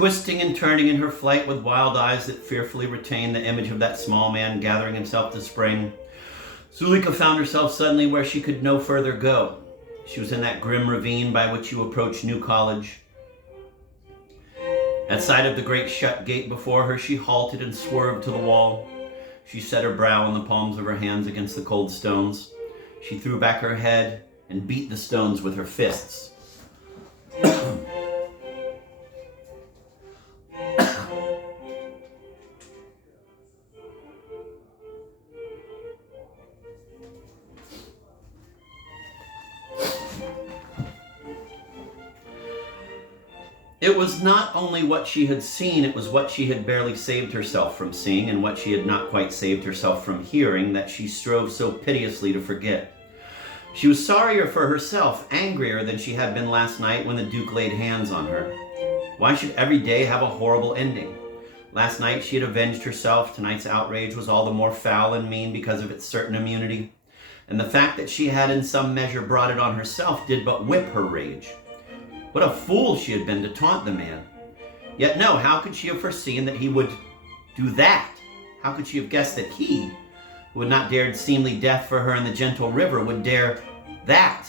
twisting and turning in her flight with wild eyes that fearfully retained the image of that small man gathering himself to spring. Zuleika found herself suddenly where she could no further go. She was in that grim ravine by which you approach New College. At sight of the great shut gate before her, she halted and swerved to the wall. She set her brow on the palms of her hands against the cold stones. She threw back her head and beat the stones with her fists. It was not only what she had seen, it was what she had barely saved herself from seeing and what she had not quite saved herself from hearing that she strove so piteously to forget. She was sorrier for herself, angrier than she had been last night when the Duke laid hands on her. Why should every day have a horrible ending? Last night she had avenged herself. Tonight's outrage was all the more foul and mean because of its certain immunity. And the fact that she had in some measure brought it on herself did but whip her rage. What a fool she had been to taunt the man. Yet no, how could she have foreseen that he would do that? How could she have guessed that he, who had not dared seemly death for her in the gentle river, would dare that?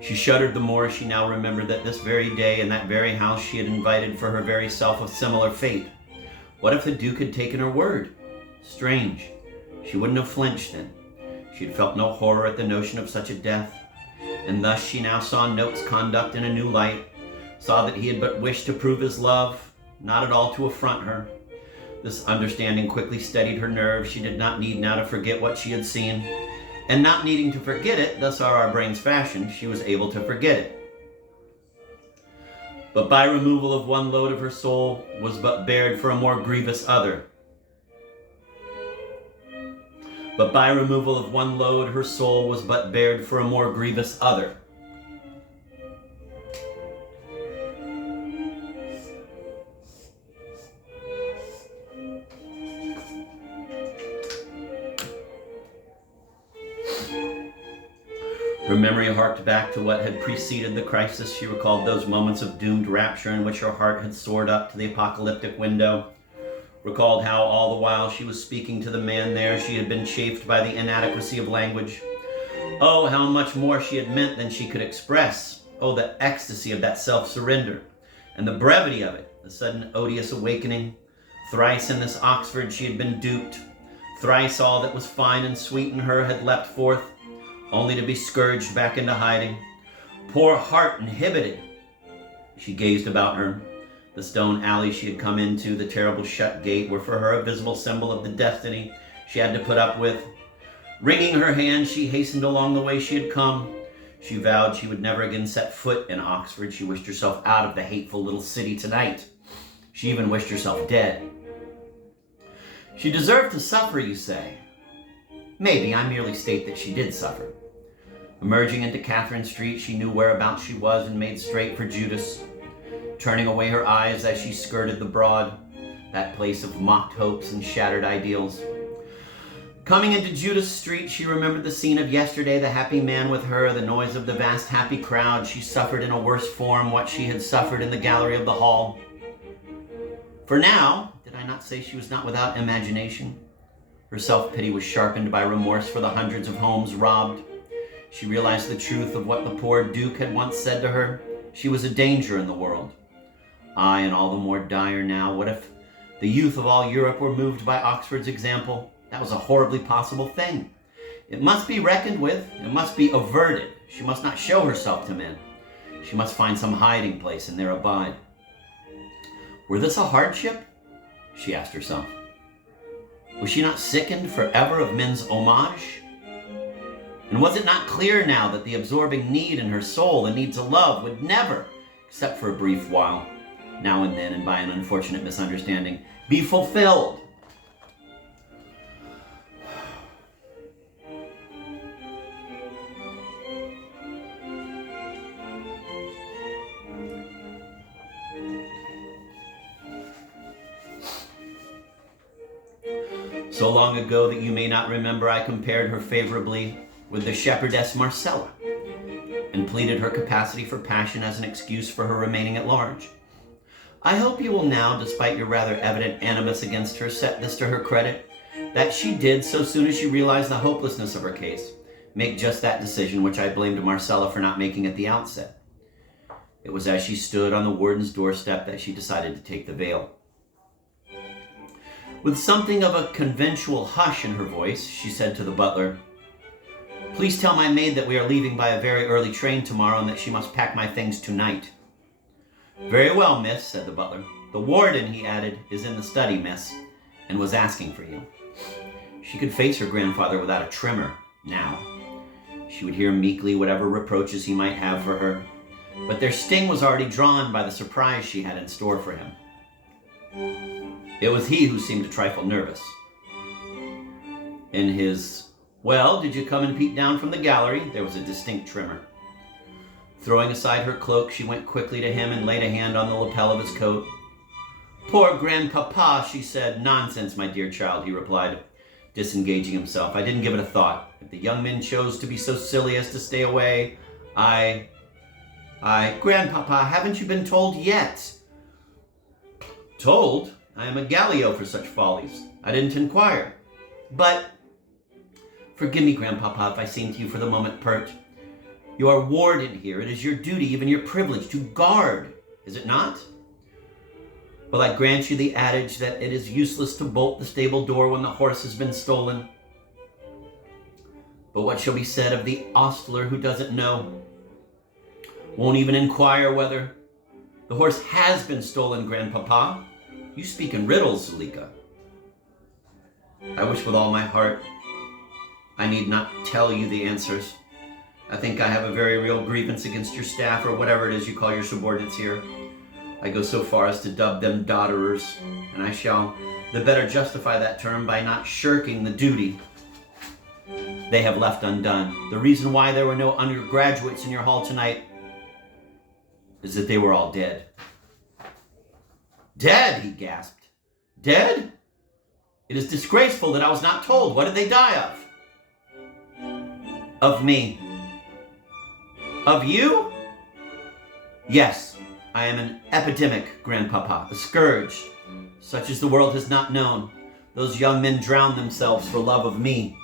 She shuddered the more as she now remembered that this very day in that very house she had invited for her very self a similar fate. What if the Duke had taken her word? Strange. She wouldn't have flinched then. She had felt no horror at the notion of such a death. And thus she now saw Note's conduct in a new light, saw that he had but wished to prove his love, not at all to affront her. This understanding quickly steadied her nerves. She did not need now to forget what she had seen, and not needing to forget it, thus are our brains fashioned, she was able to forget it. But by removal of one load of her soul was but bared for a more grievous other. But by removal of one load, her soul was but bared for a more grievous other. Her memory harked back to what had preceded the crisis. She recalled those moments of doomed rapture in which her heart had soared up to the apocalyptic window. Recalled how all the while she was speaking to the man there, she had been chafed by the inadequacy of language. Oh, how much more she had meant than she could express. Oh, the ecstasy of that self-surrender, and the brevity of it, the sudden odious awakening. Thrice in this Oxford she had been duped. Thrice all that was fine and sweet in her had leapt forth, only to be scourged back into hiding. Poor heart inhibited. She gazed about her. The stone alley she had come into, the terrible shut gate, were for her a visible symbol of the destiny she had to put up with. Wringing her hands, she hastened along the way she had come. She vowed she would never again set foot in Oxford. She wished herself out of the hateful little city tonight. She even wished herself dead. She deserved to suffer, you say? Maybe. I merely state that she did suffer. Emerging into Catherine Street, she knew whereabouts she was and made straight for Judas, turning away her eyes as she skirted the Broad, that place of mocked hopes and shattered ideals. Coming into Judas Street, she remembered the scene of yesterday, the happy man with her, the noise of the vast happy crowd. She suffered in a worse form what she had suffered in the gallery of the hall. For now, did I not say she was not without imagination? Her self-pity was sharpened by remorse for the hundreds of homes robbed. She realized the truth of what the poor Duke had once said to her. She was a danger in the world. Aye, and all the more dire now. What if the youth of all Europe were moved by Oxford's example? That was a horribly possible thing. It must be reckoned with. It must be averted. She must not show herself to men. She must find some hiding place and there abide. Were this a hardship? She asked herself. Was she not sickened forever of men's homage? And was it not clear now that the absorbing need in her soul, the need to love, would never, except for a brief while, now and then and by an unfortunate misunderstanding, be fulfilled? So long ago that you may not remember, I compared her favorably with the shepherdess Marcella, and pleaded her capacity for passion as an excuse for her remaining at large. I hope you will now, despite your rather evident animus against her, set this to her credit, that she did, so soon as she realized the hopelessness of her case, make just that decision which I blamed Marcella for not making at the outset. It was as she stood on the warden's doorstep that she decided to take the veil. With something of a conventual hush in her voice, she said to the butler, "Please tell my maid that we are leaving by a very early train tomorrow and that she must pack my things tonight." "Very well, miss," said the butler. "The warden," he added, "is in the study, miss, and was asking for you." She could face her grandfather without a tremor now. She would hear meekly whatever reproaches he might have for her, but their sting was already drawn by the surprise she had in store for him. It was he who seemed a trifle nervous. In his, "Well, did you come and peep down from the gallery?" there was a distinct tremor. Throwing aside her cloak, she went quickly to him and laid a hand on the lapel of his coat. "Poor grandpapa," she said. "Nonsense, my dear child," he replied, disengaging himself. "I didn't give it a thought. If the young men chose to be so silly as to stay away, Grandpapa, haven't you been told yet?" "Told? I am a Gallio for such follies. I didn't inquire. But, forgive me, Grandpapa, if I seem to you for the moment pert. You are warden here. It is your duty, even your privilege, to guard, is it not? Will I grant you the adage that it is useless to bolt the stable door when the horse has been stolen? But what shall be said of the ostler who doesn't know? Won't even inquire whether the horse has been stolen, Grandpapa? You speak in riddles, Zuleika." "I wish with all my heart I need not tell you the answers. I think I have a very real grievance against your staff, or whatever it is you call your subordinates here. I go so far as to dub them dodderers, and I shall the better justify that term by not shirking the duty they have left undone. The reason why there were no undergraduates in your hall tonight is that they were all dead." "Dead?" he gasped. "Dead? It is disgraceful that I was not told. What did they die of?" "Of me." "Of you?" "Yes, I am an epidemic, Grandpapa, a scourge, such as the world has not known. Those young men drowned themselves for love of me."